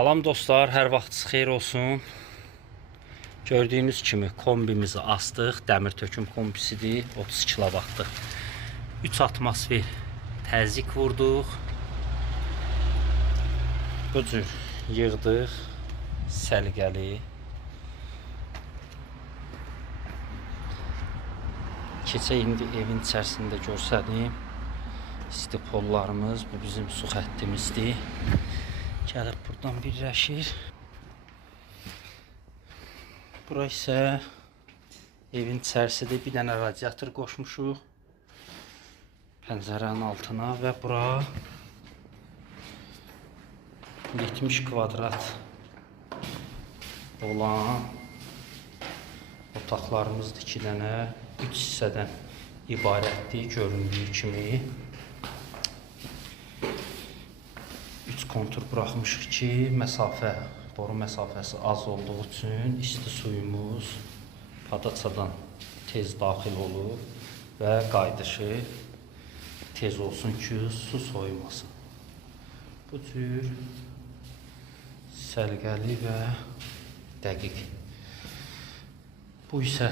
Salam dostlar, hər vaxtınız xeyir olsun. Gördüyünüz kimi kombimizi astıq. Dəmir töküm kombisidir. 30 kilovatdır. 3 atmosfer təzyiq vurduq. Bu cür yığdıq. Səliqəli. Keçək indi evin içərisində görsədim. Stipollarımız, bu bizim su xəttimizdir. Gəlib buradan birləşir. Bura isə evin içərisində bir dənə radiator qoşmuşuq. Pəncərənin altına və bura 70 kvadrat olan otaqlarımızdır. 2 dənə, 3 hissədən ibarətdir göründüyü kimi. 3 kontur buraxmışıq ki, boru məsafəsi az olduğu üçün isti suyumuz padaçadan tez daxil olur və qayıdışı tez olsun ki, su soyumasın. Bu cür səliqəli və dəqiq. Bu isə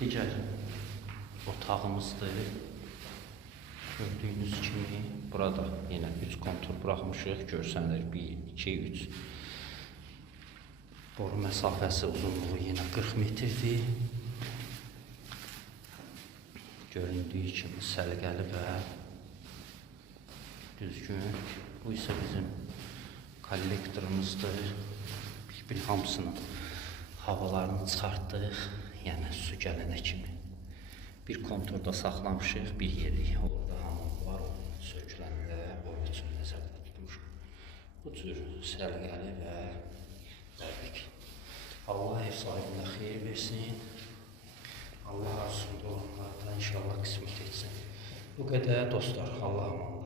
digər otağımızdır. Gördüyünüz kimi burada yenə 3 kontur buraxmışıq. Görsənir 1, 2, 3. Boru məsafəsi uzunluğu yenə 40 metrdir. Göründüyü kimi səliqəli və düzgün. Bu isə bizim kollektorumuzdur. Bir hamısının havalarını çıxartdıq. Yəni su gələnə kimi. Bir konturda saxlamışıq, bir yeri orada hamam var, söküləndə o üçün nəzərdə tutmuşuq. Bu cür səliqəli və dəqiq. Allah ev sahibinə xeyir versin. Allah arzusunda olanlardan inşallah qismət etsin. Bu qədər dostlar, Allah'a emanet.